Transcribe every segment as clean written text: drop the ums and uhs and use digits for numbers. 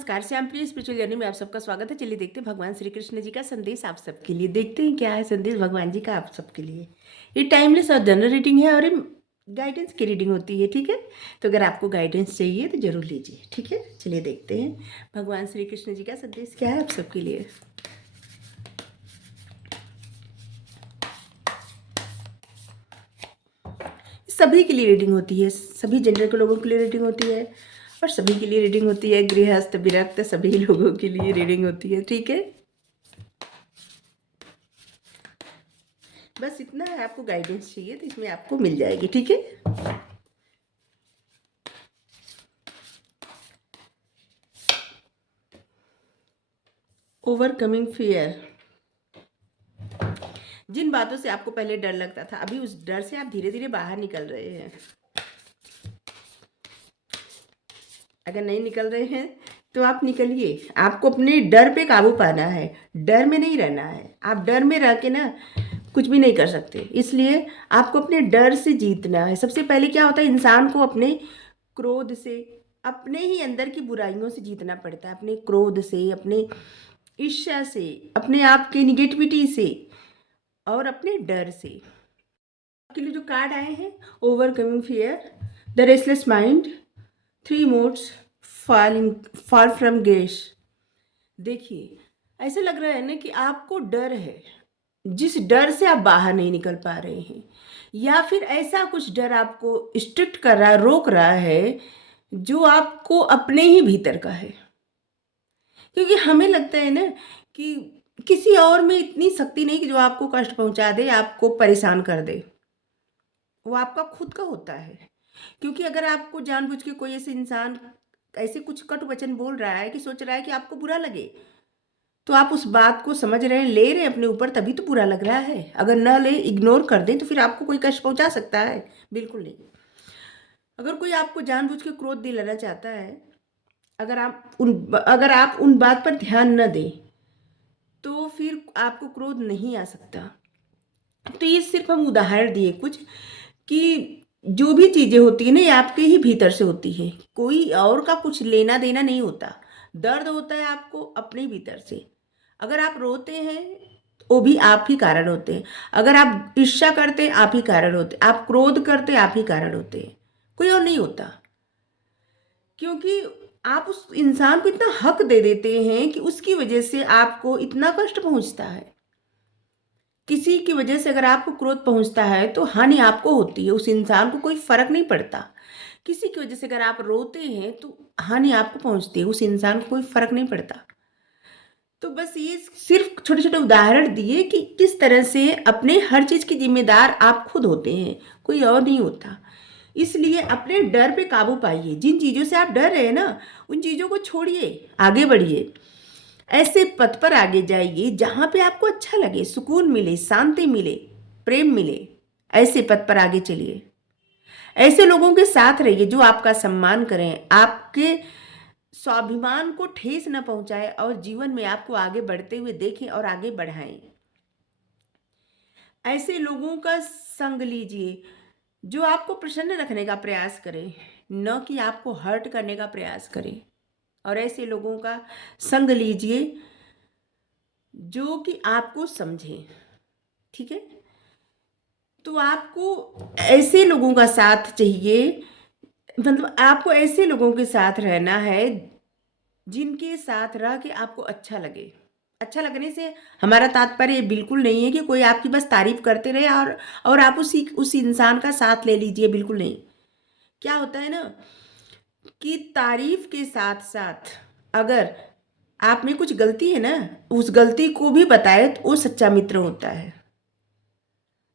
नमस्कार, श्याम प्रिय spiritual journey में आप सबका स्वागत है। चलिए देखते हैं भगवान श्री कृष्ण जी का संदेश आप सबके लिए। देखते हैं क्या है संदेश भगवान जी का आप सबके लिए। ये टाइमलेस और जनरल रीडिंग है और ये गाइडेंस की रीडिंग होती है, ठीक है। तो अगर आपको गाइडेंस चाहिए तो जरूर लीजिए, ठीक है। चलिए देखते हैं भगवान श्री कृष्ण जी का संदेश क्या है आप सबके लिए। सभी के लिए रीडिंग होती है, सभी जेंडर के लोगों के लिए रीडिंग होती है और सभी के लिए रीडिंग होती है। गृहस्थ, विरक्त, सभी लोगों के लिए रीडिंग होती है, ठीक है। बस इतना है, आपको गाइडेंस चाहिए तो इसमें आपको मिल जाएगी, ठीक है। Overcoming fear. जिन बातों से आपको पहले डर लगता था, अभी उस डर से आप धीरे धीरे बाहर निकल रहे हैं। अगर नहीं निकल रहे हैं तो आप निकलिए। आपको अपने डर पे काबू पाना है, डर में नहीं रहना है। आप डर में रह के ना कुछ भी नहीं कर सकते, इसलिए आपको अपने डर से जीतना है। सबसे पहले क्या होता है, इंसान को अपने क्रोध से, अपने ही अंदर की बुराइयों से जीतना पड़ता है। अपने क्रोध से, अपने ईर्ष्या से, अपने आप की निगेटिविटी से और अपने डर से। आपके लिए जो कार्ड आए हैं, overcoming fear, the restless mind, 3 modes, falling for from grace. देखिए, ऐसा लग रहा है ना कि आपको डर है, जिस डर से आप बाहर नहीं निकल पा रहे हैं, या फिर ऐसा कुछ डर आपको स्ट्रिक्ट कर रहा है, रोक रहा है, जो आपको अपने ही भीतर का है। क्योंकि हमें लगता है ना कि किसी और में इतनी शक्ति नहीं कि जो आपको कष्ट पहुंचा दे, आपको परेशान कर दे। वो आपका खुद का होता है। क्योंकि अगर आपको जानबूझ के कोई ऐसे इंसान ऐसे कुछ कटु वचन बोल रहा है कि सोच रहा है कि आपको बुरा लगे, तो आप उस बात को समझ रहे हैं, ले रहे हैं अपने ऊपर, तभी तो बुरा लग रहा है। अगर न ले, इग्नोर कर दें, तो फिर आपको कोई कष्ट पहुंचा सकता है? बिल्कुल नहीं। अगर कोई आपको जानबूझ के क्रोध दिलाना चाहता है, अगर आप उन बात पर ध्यान न दें, तो फिर आपको क्रोध नहीं आ सकता। तो ये सिर्फ हम उदाहरण दिए कुछ कि जो भी चीज़ें होती है ना, ये आपके ही भीतर से होती है। कोई और का कुछ लेना देना नहीं होता। दर्द होता है आपको अपने भीतर से। अगर आप रोते हैं, वो भी आप ही कारण होते हैं। अगर आप ईर्ष्या करते हैं, आप ही कारण होते हैं। आप क्रोध करते हैं, आप ही कारण होते हैं, कोई और नहीं होता। क्योंकि आप उस इंसान को इतना हक दे देते हैं कि उसकी वजह से आपको इतना कष्ट पहुंचता है। किसी की वजह से अगर आपको क्रोध पहुंचता है तो हानि आपको होती है, उस इंसान को कोई फर्क नहीं पड़ता। किसी की वजह से अगर आप रोते हैं तो हानि आपको पहुंचती है, उस इंसान को कोई फर्क नहीं पड़ता। तो बस ये सिर्फ छोटे छोटे उदाहरण दिए कि किस तरह से अपने हर चीज की जिम्मेदार आप खुद होते हैं, कोई और नहीं होता। इसलिए अपने डर पे काबू पाइए। जिन चीजों से आप डर रहे हैं ना, उन चीजों को छोड़िए, आगे बढ़िए। ऐसे पथ पर आगे जाइए जहां पे आपको अच्छा लगे, सुकून मिले, शांति मिले, प्रेम मिले। ऐसे पथ पर आगे चलिए। ऐसे लोगों के साथ रहिए जो आपका सम्मान करें, आपके स्वाभिमान को ठेस न पहुंचाए और जीवन में आपको आगे बढ़ते हुए देखें और आगे बढ़ाएं। ऐसे लोगों का संग लीजिए जो आपको प्रसन्न रखने का प्रयास करें, न कि आपको हर्ट करने का प्रयास करें। और ऐसे लोगों का संग लीजिए जो कि आपको समझे, ठीक है। तो आपको ऐसे लोगों का साथ चाहिए, मतलब आपको ऐसे लोगों के साथ रहना है जिनके साथ रह के आपको अच्छा लगे। अच्छा लगने से हमारा तात्पर्य ये बिल्कुल नहीं है कि कोई आपकी बस तारीफ करते रहे और आप उस इंसान का साथ ले लीजिए, बिल्कुल नहीं। क्या होता है ना कि तारीफ के साथ साथ अगर आप में कुछ गलती है ना, उस गलती को भी बताए तो वो सच्चा मित्र होता है।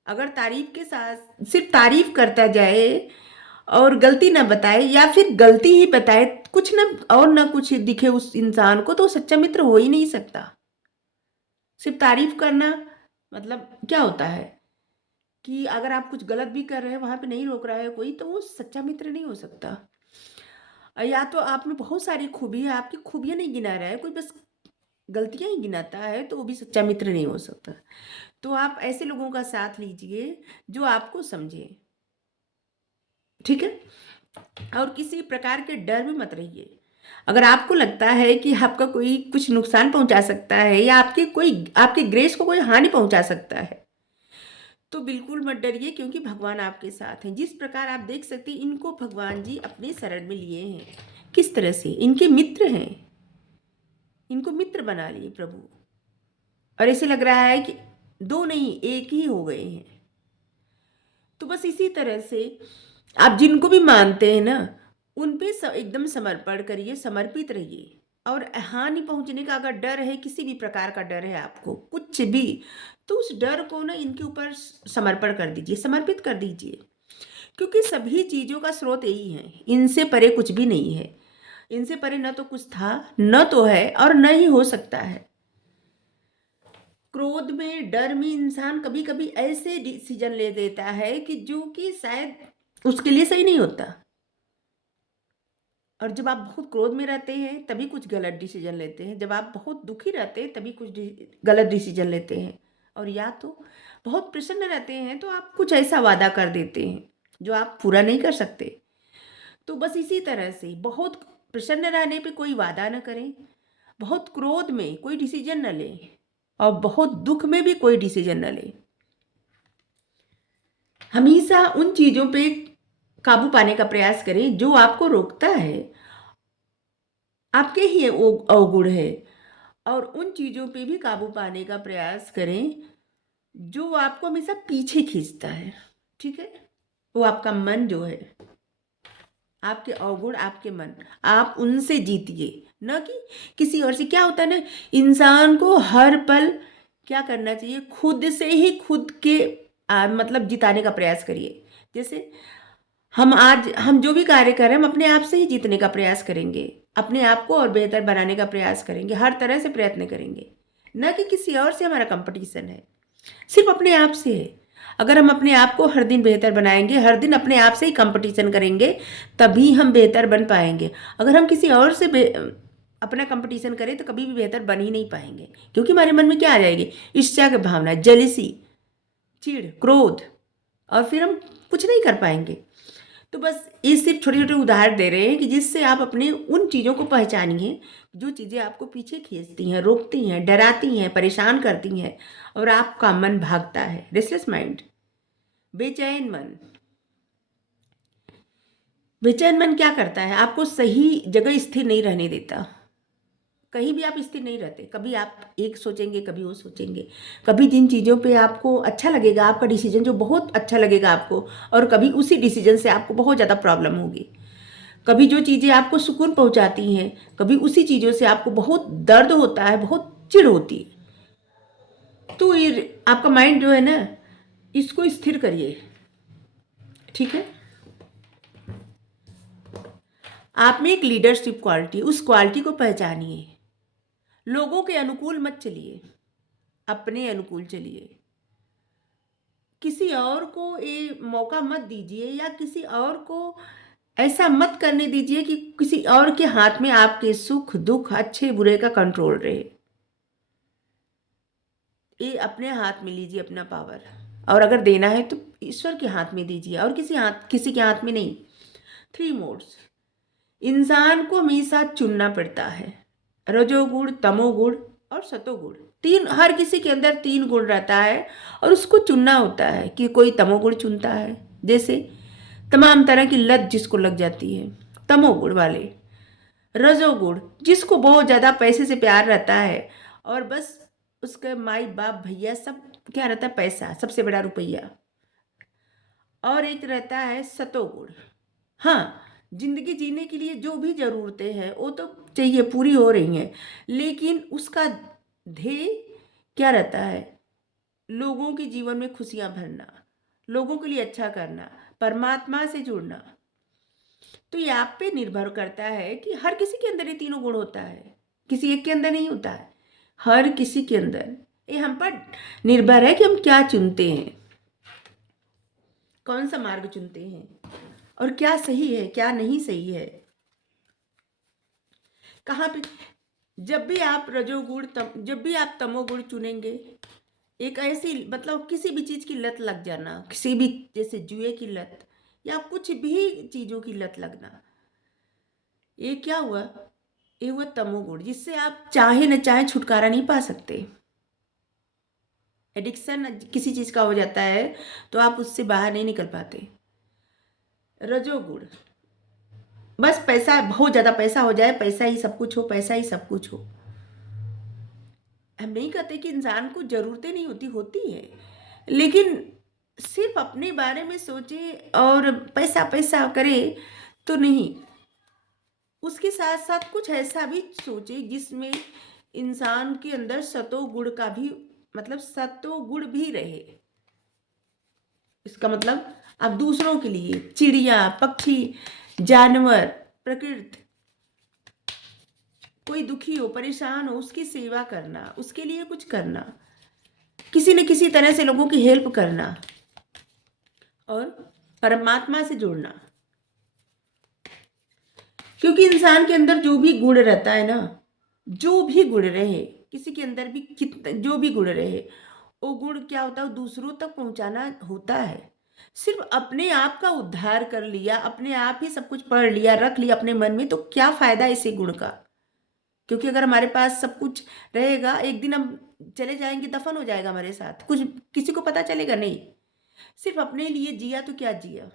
अगर तारीफ के साथ सिर्फ तारीफ करता जाए और गलती ना बताए, या फिर गलती ही बताए, कुछ ना और ना कुछ दिखे उस इंसान को, तो वो सच्चा मित्र हो ही नहीं सकता। सिर्फ तारीफ करना मतलब क्या होता है कि अगर आप कुछ गलत भी कर रहे हैं, वहां पे नहीं रोक रहा है कोई, तो वो सच्चा मित्र नहीं हो सकता। या तो आप में बहुत सारी खूबी है, आपकी खूबियां नहीं गिना रहा है कोई, बस गलतियां ही गिनाता है, तो वो भी सच्चा मित्र नहीं हो सकता। तो आप ऐसे लोगों का साथ लीजिए जो आपको समझे, ठीक है। और किसी प्रकार के डर में मत रहिए। अगर आपको लगता है कि आपका कोई कुछ नुकसान पहुंचा सकता है या आपके ग्रेस को कोई हानि पहुंचा सकता है, तो बिल्कुल मत डरिए, क्योंकि भगवान आपके साथ हैं। जिस प्रकार आप देख सकते हैं, इनको भगवान जी अपने शरण में लिए हैं। किस तरह से इनके मित्र हैं, इनको मित्र बना लिए प्रभु। और ऐसे लग रहा है कि दो नहीं, एक ही हो गए हैं। तो बस इसी तरह से आप जिनको भी मानते हैं ना, उन पे एकदम समर्पण करिए, समर्पित रहिए। और हानि पहुंचने का अगर डर है, किसी भी प्रकार का डर है आपको, कुछ भी, तो उस डर को ना इनके ऊपर समर्पण कर दीजिए, समर्पित कर दीजिए। क्योंकि सभी चीज़ों का स्रोत यही है, इनसे परे कुछ भी नहीं है। इनसे परे न तो कुछ था, न तो है, और न ही हो सकता है। क्रोध में, डर में इंसान कभी कभी ऐसे डिसीजन ले देता है कि जो कि शायद उसके लिए सही नहीं होता। और जब आप बहुत क्रोध में रहते हैं तभी कुछ गलत डिसीजन लेते हैं, जब आप बहुत दुखी रहते हैं तभी कुछ गलत डिसीजन लेते हैं, और या तो बहुत प्रसन्न रहते हैं तो आप कुछ ऐसा वादा कर देते हैं जो आप पूरा नहीं कर सकते। तो बस इसी तरह से बहुत प्रसन्न रहने पे कोई वादा न करें, बहुत क्रोध में कोई डिसीजन न लें, और बहुत दुख में भी कोई डिसीजन न लें। हमेशा उन चीज़ों पे काबू पाने का प्रयास करें जो आपको रोकता है, आपके ही अवगुण है। और उन चीज़ों पे भी काबू पाने का प्रयास करें जो आपको हमेशा पीछे खींचता है। ठीक है, वो आपका मन जो है, आपके अवगुण, आपके मन, आप उनसे जीतिए, न कि किसी और से। क्या होता है ना, इंसान को हर पल क्या करना चाहिए, खुद से ही खुद के मतलब जिताने का प्रयास करिए। जैसे हम जो भी कार्य कर रहे हैं, हम अपने आप से ही जीतने का प्रयास करेंगे, अपने आप को और बेहतर बनाने का प्रयास करेंगे, हर तरह से प्रयत्न करेंगे, न कि किसी और से हमारा कंपटीशन है, सिर्फ अपने आप से है। अगर हम अपने आप को हर दिन बेहतर बनाएंगे, हर दिन अपने आप से ही कंपटीशन करेंगे, तभी हम बेहतर बन पाएंगे। अगर हम किसी और से अपना कंपटीशन करें तो कभी भी बेहतर बन ही नहीं पाएंगे, क्योंकि हमारे मन में क्या आ जाएगी, ईर्ष्या की भावना, जेलिसी, चिढ़, क्रोध, और फिर हम कुछ नहीं कर पाएंगे। तो बस ये सिर्फ छोटे छोटे उदाहरण दे रहे हैं कि जिससे आप अपने उन चीज़ों को पहचानिए जो चीज़ें आपको पीछे खींचती हैं, रोकती हैं, डराती हैं, परेशान करती हैं, और आपका मन भागता है, रेस्टलेस माइंड, बेचैन मन। बेचैन मन क्या करता है, आपको सही जगह स्थिर नहीं रहने देता। कहीं भी आप स्थिर नहीं रहते, कभी आप एक सोचेंगे, कभी वो सोचेंगे, कभी जिन चीज़ों पे आपको अच्छा लगेगा, आपका डिसीजन जो बहुत अच्छा लगेगा आपको, और कभी उसी डिसीजन से आपको बहुत ज़्यादा प्रॉब्लम होगी। कभी जो चीज़ें आपको सुकून पहुंचाती हैं, कभी उसी चीज़ों से आपको बहुत दर्द होता है, बहुत चिढ़ होती है। तो ये आपका माइंड जो है ना, इसको स्थिर करिए। ठीक है, आप में एक लीडरशिप क्वालिटी, उस क्वालिटी को पहचानिए। लोगों के अनुकूल मत चलिए, अपने अनुकूल चलिए। किसी और को ये मौका मत दीजिए, या किसी और को ऐसा मत करने दीजिए कि किसी और के हाथ में आपके सुख दुख, अच्छे बुरे का कंट्रोल रहे। ये अपने हाथ में लीजिए अपना पावर, और अगर देना है तो ईश्वर के हाथ में दीजिए, और किसी के हाथ में नहीं। 3 मोड्स इंसान को हमेशा चुनना पड़ता है, रजोगुण, तमोगुण और सतोगुण। हर किसी के अंदर 3 गुण रहता है, और उसको चुनना होता है कि कोई तमोगुण चुनता है, जैसे तमाम तरह की लत जिसको लग जाती है, तमोगुण वाले। रजोगुण जिसको बहुत ज़्यादा पैसे से प्यार रहता है, और बस उसके माई बाप भैया सब क्या रहता है, पैसा सबसे बड़ा रुपया। और एक रहता है सतोगुण। हाँ, जिंदगी जीने के लिए जो भी ज़रूरतें हैं वो तो चाहिए, पूरी हो रही हैं, लेकिन उसका ध्येय क्या रहता है, लोगों के जीवन में खुशियाँ भरना, लोगों के लिए अच्छा करना, परमात्मा से जुड़ना। तो ये आप पे निर्भर करता है कि हर किसी के अंदर ये तीनों गुण होता है, किसी एक के अंदर नहीं होता है, हर किसी के अंदर। ये हम पर निर्भर है कि हम क्या चुनते हैं, कौन सा मार्ग चुनते हैं, और क्या सही है क्या नहीं सही है, कहाँ पे। जब भी आप तमोगुण चुनेंगे, एक ऐसी मतलब किसी भी चीज़ की लत लग जाना, किसी भी जैसे जुए की लत या कुछ भी चीज़ों की लत लगना, ये क्या हुआ, ये हुआ तमोगुण, जिससे आप चाहे न चाहे छुटकारा नहीं पा सकते। एडिक्शन किसी चीज़ का हो जाता है तो आप उससे बाहर नहीं निकल पाते। रजोगुण, बस पैसा, बहुत ज़्यादा पैसा हो जाए, पैसा ही सब कुछ हो, पैसा ही सब कुछ हो। हम नहीं कहते कि इंसान को ज़रूरतें नहीं होती, होती है, लेकिन सिर्फ अपने बारे में सोचे और पैसा पैसा करे तो नहीं। उसके साथ साथ कुछ ऐसा भी सोचे जिसमें इंसान के अंदर सतोगुण का भी, मतलब सतोगुण भी रहे। इसका मतलब आप दूसरों के लिए, चिड़िया, पक्षी, जानवर, प्रकृति, कोई दुखी हो, परेशान हो, उसकी सेवा करना, उसके लिए कुछ करना, किसी न किसी तरह से लोगों की हेल्प करना और परमात्मा से जुड़ना। क्योंकि इंसान के अंदर जो भी गुण रहता है ना, जो भी गुण रहे, किसी के अंदर भी जो भी गुण रहे, वो गुण क्या होता है, दूसरों तक पहुंचाना होता है। सिर्फ अपने आप का उद्धार कर लिया, अपने आप ही सब कुछ पढ़ लिया, रख लिया अपने मन में, तो क्या फायदा इसी गुण का। क्योंकि अगर हमारे पास सब कुछ रहेगा, एक दिन हम चले जाएंगे, दफन हो जाएगा हमारे साथ, कुछ किसी को पता चलेगा नहीं। सिर्फ अपने लिए जिया तो क्या जिया।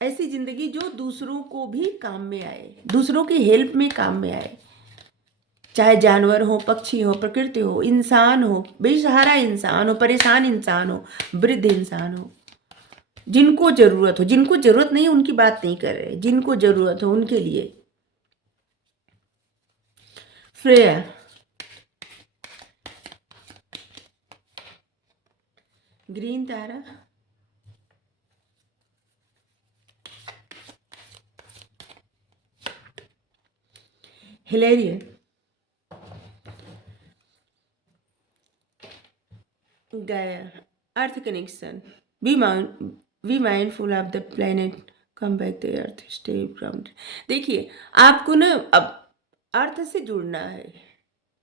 ऐसी जिंदगी जो दूसरों को भी काम में आए, दूसरों की हेल्प में काम में आए, चाहे जानवर हो, पक्षी हो, प्रकृति हो, इंसान हो, बेसहारा इंसान हो, परेशान इंसान हो, वृद्ध इंसान हो, जिनको जरूरत हो। जिनको जरूरत नहीं उनकी बात नहीं कर रहे, जिनको जरूरत हो उनके लिए। Freya, green Tara, Hilarion, Gaia, earth connection, be mindful of the planet, come back the earth, stay grounded. देखिए, आपको ना अब अर्थ से जुड़ना है,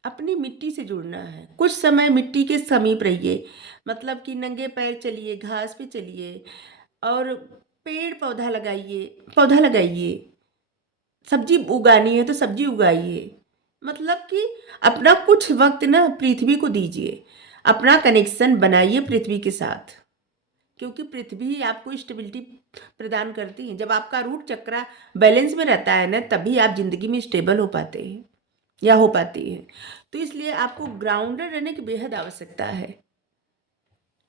अपनी मिट्टी से जुड़ना है। कुछ समय मिट्टी के समीप रहिए, मतलब कि नंगे पैर चलिए, घास पे चलिए, और पेड़ पौधा लगाइए। सब्जी उगानी है तो सब्जी उगाइए। मतलब कि अपना कुछ वक्त ना पृथ्वी को दीजिए, अपना कनेक्शन बनाइए पृथ्वी के साथ। क्योंकि पृथ्वी ही आपको स्टेबिलिटी प्रदान करती है। जब आपका रूट चक्रा बैलेंस में रहता है ना, तभी आप जिंदगी में स्टेबल हो पाते हैं या हो पाती है। तो इसलिए आपको ग्राउंडेड रहने की बेहद आवश्यकता है।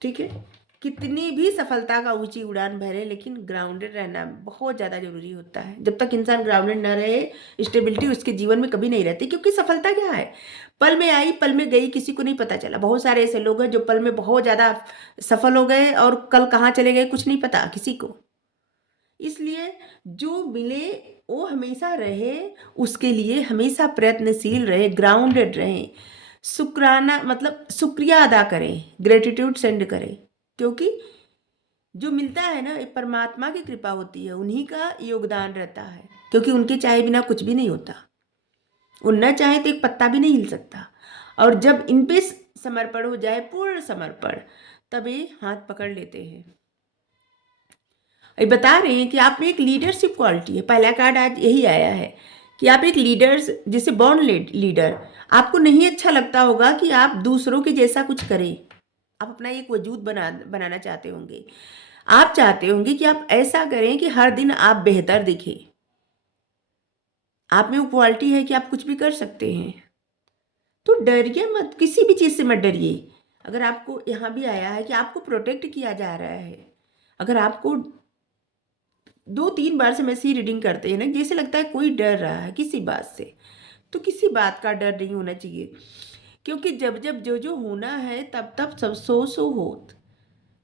ठीक है, कितनी भी सफलता का ऊंची उड़ान भरे, लेकिन ग्राउंडेड रहना बहुत ज़्यादा जरूरी होता है। जब तक इंसान ग्राउंडेड न रहे, स्टेबिलिटी उसके जीवन में कभी नहीं रहती। क्योंकि सफलता क्या है, पल में आई पल में गई, किसी को नहीं पता चला। बहुत सारे ऐसे लोग हैं जो पल में बहुत ज़्यादा सफल हो गए और कल कहाँ चले गए कुछ नहीं पता किसी को। इसलिए जो मिले वो हमेशा रहे, उसके लिए हमेशा प्रयत्नशील रहे, ग्राउंडेड रहे, शुक्राना मतलब शुक्रिया अदा करें, ग्रेटिट्यूड सेंड करें। क्योंकि जो मिलता है ना, ये परमात्मा की कृपा होती है, उन्हीं का योगदान रहता है। क्योंकि उनके चाहे बिना कुछ भी नहीं होता। वो न चाहे तो एक पत्ता भी नहीं हिल सकता। और जब इन पे समर्पण हो जाए, पूर्ण समर्पण, तब ये हाथ पकड़ लेते हैं। ये बता रहे हैं कि आप में एक लीडरशिप क्वालिटी है। पहला कार्ड आज यही आया है कि आप एक लीडर्स, जैसे बॉर्न लीडर। आपको नहीं अच्छा लगता होगा कि आप दूसरों के जैसा कुछ करें। आप अपना एक वजूद बनाना चाहते होंगे। आप चाहते होंगे कि आप ऐसा करें कि हर दिन आप बेहतर दिखें। आप में वो क्वालिटी है कि आप कुछ भी कर सकते हैं। तो डरिए मत, किसी भी चीज़ से मत डरिए। अगर आपको यहाँ भी आया है कि आपको प्रोटेक्ट किया जा रहा है, अगर आपको 2-3 बार से ऐसी रीडिंग करते हैं ना, जैसे लगता है कोई डर रहा है किसी बात से, तो किसी बात का डर नहीं होना चाहिए। क्योंकि जब जब जो जो होना है, तब तब सब सो होत।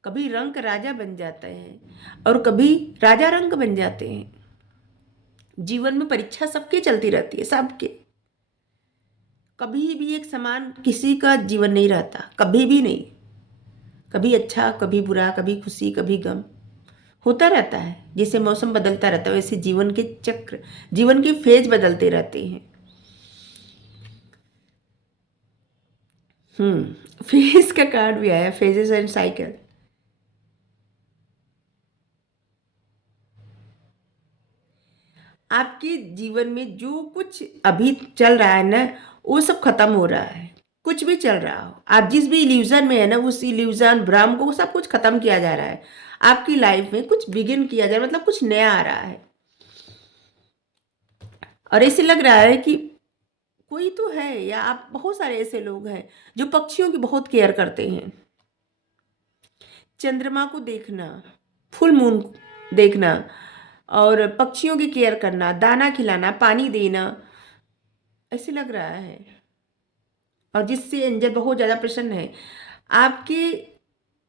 कभी रंक राजा बन जाते हैं और कभी राजा रंक बन जाते हैं। जीवन में परीक्षा सबके चलती रहती है, सबके। कभी भी एक समान किसी का जीवन नहीं रहता, कभी भी नहीं। कभी अच्छा, कभी बुरा, कभी खुशी, कभी गम होता रहता है। जैसे मौसम बदलता रहता है, वैसे जीवन के चक्र, जीवन के फेज बदलते रहते हैं। फेज का कार्ड भी आया, फेजेस एंड साइकिल। आपके जीवन में जो कुछ अभी चल रहा है ना, वो सब खत्म हो रहा है। कुछ भी चल रहा हो, आप जिस भी इल्यूजन में है ना, उस इल्यूजन भ्रम को सब कुछ खत्म किया जा रहा है। आपकी लाइफ में कुछ बिगिन किया जा रहा है, मतलब कुछ नया आ रहा है। और ऐसे लग रहा है कि कोई तो है, या आप बहुत सारे ऐसे लोग हैं जो पक्षियों की बहुत केयर करते हैं। चंद्रमा को देखना, फुल मून देखना, और पक्षियों की केयर करना, दाना खिलाना, पानी देना, ऐसे लग रहा है। और जिससे एंजल बहुत ज़्यादा प्रसन्न है। आपके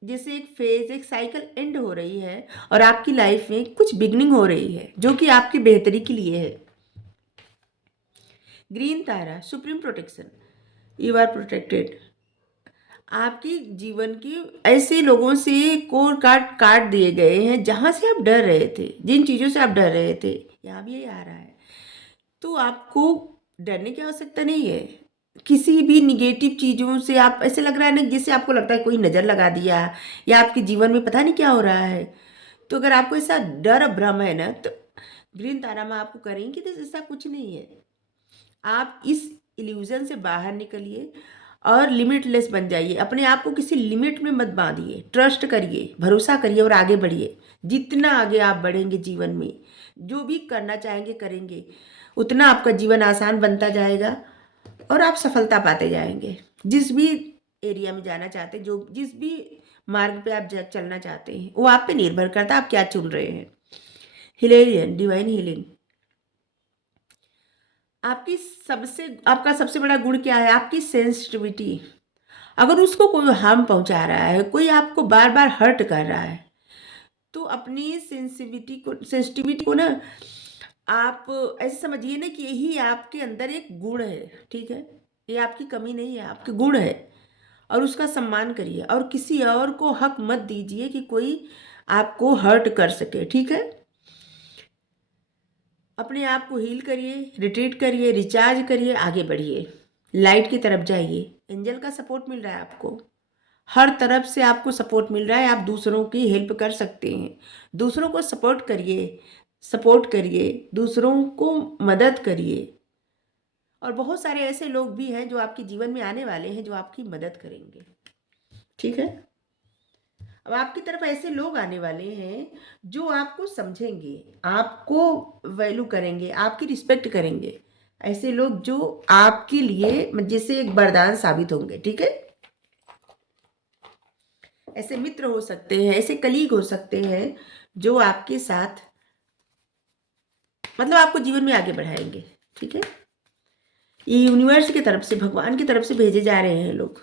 जैसे एक फेज, एक साइकिल एंड हो रही है, और आपकी लाइफ में कुछ बिगनिंग हो रही है जो कि आपकी बेहतरी के लिए है। Green Tara, supreme protection, you are protected. आपके जीवन के ऐसे लोगों से कोर काट दिए गए हैं जहाँ से आप डर रहे थे, जिन चीज़ों से आप डर रहे थे, यहाँ भी यही आ रहा है। तो आपको डरने की आवश्यकता नहीं है। किसी भी निगेटिव चीज़ों से आप, ऐसे लग रहा है ना जैसे आपको लगता है कोई नज़र लगा दिया, या आपके जीवन में पता नहीं क्या हो रहा है। तो अगर आपको ऐसा डर और भ्रम है ना, तो ग्रीन तारा में आपको करेंगे कि ऐसा कुछ नहीं है। आप इस इल्यूजन से बाहर निकलिए और लिमिटलेस बन जाइए। अपने आप को किसी लिमिट में मत बांधिए, ट्रस्ट करिए, भरोसा करिए और आगे बढ़िए। जितना आगे आप बढ़ेंगे जीवन में, जो भी करना चाहेंगे करेंगे, उतना आपका जीवन आसान बनता जाएगा और आप सफलता पाते जाएंगे। जिस भी एरिया में जाना चाहते हैं, जो जिस भी मार्ग पे आप चलना चाहते हैं, वो आप पे निर्भर करता है आप क्या चुन रहे हैं। हिलेरियन, डिवाइन हीलिंग। आपका सबसे बड़ा गुण क्या है? आपकी सेंसिटिविटी। अगर उसको कोई हार्म पहुंचा रहा है, कोई आपको बार बार हर्ट कर रहा है, तो अपनी सेंसिटिविटी को ना आप ऐसे समझिए ना कि यही आपके अंदर एक गुण है। ठीक है, ये आपकी कमी नहीं है, आपके गुण है। और उसका सम्मान करिए, और किसी और को हक मत दीजिए कि कोई आपको हर्ट कर सके। ठीक है, अपने आप को हील करिए, रिट्रीट करिए, रिचार्ज करिए, आगे बढ़िए, लाइट की तरफ जाइए। एंजल का सपोर्ट मिल रहा है आपको, हर तरफ से आपको सपोर्ट मिल रहा है। आप दूसरों की हेल्प कर सकते हैं। दूसरों को सपोर्ट करिए, दूसरों को मदद करिए। और बहुत सारे ऐसे लोग भी हैं जो आपके जीवन में आने वाले हैं, जो आपकी मदद करेंगे। ठीक है, अब आपकी तरफ ऐसे लोग आने वाले हैं जो आपको समझेंगे, आपको वैल्यू करेंगे, आपकी रिस्पेक्ट करेंगे। ऐसे लोग जो आपके लिए जैसे एक वरदान साबित होंगे। ठीक है, ऐसे मित्र हो सकते हैं, ऐसे कलीग हो सकते हैं जो आपके साथ मतलब आपको जीवन में आगे बढ़ाएंगे। ठीक है, ये यूनिवर्स की तरफ से, भगवान की तरफ से भेजे जा रहे हैं लोग,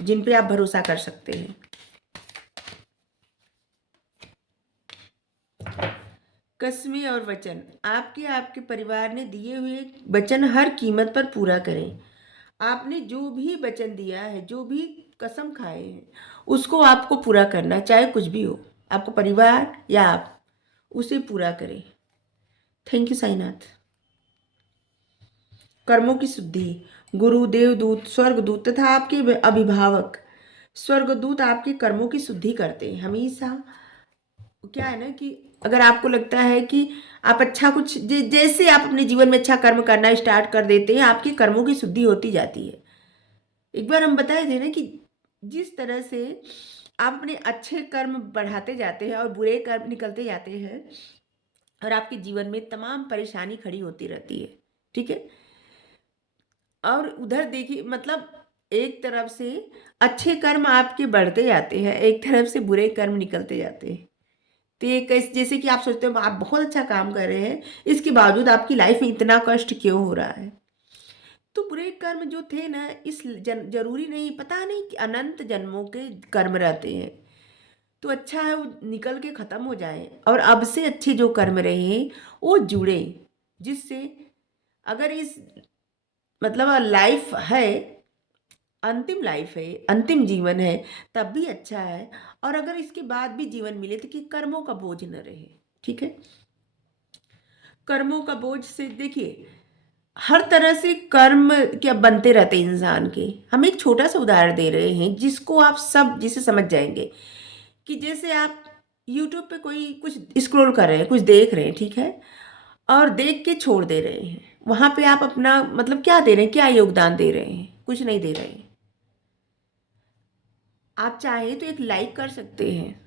जिन पे आप भरोसा कर सकते हैं। कस्में और वचन, आपके परिवार ने दिए हुए वचन हर कीमत पर पूरा करें। आपने जो भी वचन दिया है, जो भी कसम खाए हैं, उसको आपको पूरा करना, चाहे कुछ भी हो। आपको परिवार या आप उसे पूरा करें। Thank you Sainath. कर्मों की शुद्धि, गुरु, देवदूत, स्वर्गदूत तथा आपके अभिभावक स्वर्गदूत आपके कर्मों की शुद्धि करते हैं हमेशा। क्या है ना कि अगर आपको लगता है कि आप अच्छा कुछ जैसे आप अपने जीवन में अच्छा कर्म करना स्टार्ट कर देते हैं, आपके कर्मों की शुद्धि होती जाती है। एक बार हम बताए थे ना कि जिस तरह से आप अपने अच्छे कर्म बढ़ाते जाते हैं और बुरे कर्म निकलते जाते हैं, और आपके जीवन में तमाम परेशानी खड़ी होती रहती है। ठीक है, और उधर देखिए, मतलब एक तरफ से अच्छे कर्म आपके बढ़ते जाते हैं, एक तरफ से बुरे कर्म निकलते जाते हैं। तो ये कैसे, जैसे कि आप सोचते हो आप बहुत अच्छा काम कर रहे हैं, इसके बावजूद आपकी लाइफ में इतना कष्ट क्यों हो रहा है? तो बुरे कर्म जो थे ना, इस जरूरी नहीं, पता नहीं कि अनंत जन्मों के कर्म रहते हैं। तो अच्छा है वो निकल के ख़त्म हो जाए, और अब से अच्छे जो कर्म रहे वो जुड़े, जिससे अगर इस मतलब लाइफ है, अंतिम लाइफ है, अंतिम जीवन है, तब भी अच्छा है। और अगर इसके बाद भी जीवन मिले तो कि कर्मों का बोझ न रहे। ठीक है, कर्मों का बोझ से देखिए, हर तरह से कर्म क्या बनते रहते हैं इंसान के। हम एक छोटा सा उदाहरण दे रहे हैं जिसको आप सब जिसे समझ जाएंगे, कि जैसे आप यूट्यूब पे कोई कुछ स्क्रॉल कर रहे हैं, कुछ देख रहे हैं। ठीक है, और देख के छोड़ दे रहे हैं। वहाँ पे आप अपना मतलब क्या दे रहे हैं, क्या योगदान दे रहे हैं? कुछ नहीं दे रहे हैं। आप चाहे तो एक लाइक कर सकते हैं।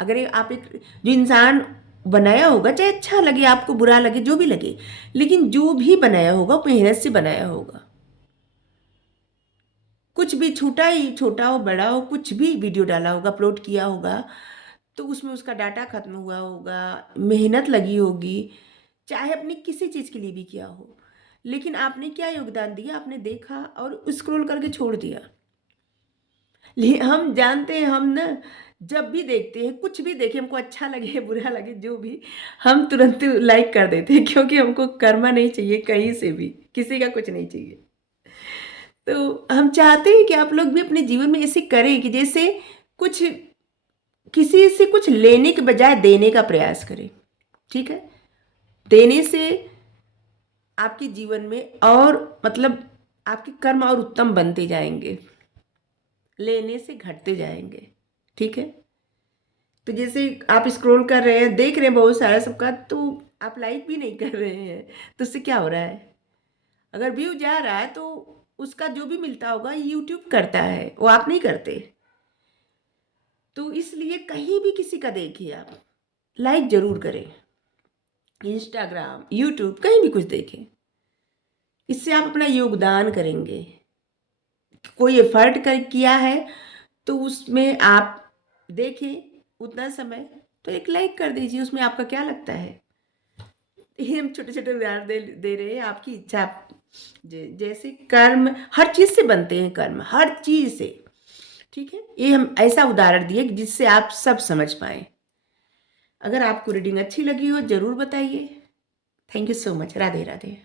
अगर आप एक जो इंसान बनाया होगा, चाहे अच्छा लगे आपको, बुरा लगे, जो भी लगे, लेकिन जो भी बनाया होगा वो मेहनत से बनाया होगा। कुछ भी छोटा ही, छोटा हो बड़ा हो, कुछ भी वीडियो डाला होगा, अपलोड किया होगा, तो उसमें उसका डाटा खत्म हुआ होगा, मेहनत लगी होगी, चाहे अपनी किसी चीज़ के लिए भी किया हो, लेकिन आपने क्या योगदान दिया? आपने देखा और स्क्रॉल करके छोड़ दिया। हम जानते हैं, हम ना जब भी देखते हैं, कुछ भी देखें, हमको अच्छा लगे बुरा लगे जो भी, हम तुरंत लाइक कर देते हैं, क्योंकि हमको कर्मा नहीं चाहिए कहीं से भी, किसी का कुछ नहीं चाहिए। तो हम चाहते हैं कि आप लोग भी अपने जीवन में ऐसे करें कि जैसे कुछ किसी से कुछ लेने के बजाय देने का प्रयास करें। ठीक है? देने से आपके जीवन में और मतलब आपके कर्म और उत्तम बनते जाएंगे, लेने से घटते जाएंगे। ठीक है? तो जैसे आप स्क्रॉल कर रहे हैं, देख रहे हैं बहुत सारा सबका, तो आप लाइक भी नहीं कर रहे हैं, तो उससे क्या हो रहा है? अगर व्यू जा रहा है तो उसका जो भी मिलता होगा यूट्यूब करता है, वो आप नहीं करते। तो इसलिए कहीं भी किसी का देखिए, आप लाइक जरूर करें। इंस्टाग्राम, यूट्यूब, कहीं भी कुछ देखें, इससे आप अपना योगदान करेंगे। कोई एफर्ट कर किया है तो उसमें आप देखें उतना समय, तो एक लाइक कर दीजिए, उसमें आपका क्या लगता है? ये हम छोटे छोटे उदाहरण दे रहे हैं, आपकी इच्छा। जैसे कर्म हर चीज़ से बनते हैं, कर्म हर चीज़ से। ठीक है? ये हम ऐसा उदाहरण दिए कि जिससे आप सब समझ पाए। अगर आपको रीडिंग अच्छी लगी हो ज़रूर बताइए। Thank you so much. Radhe Radhe.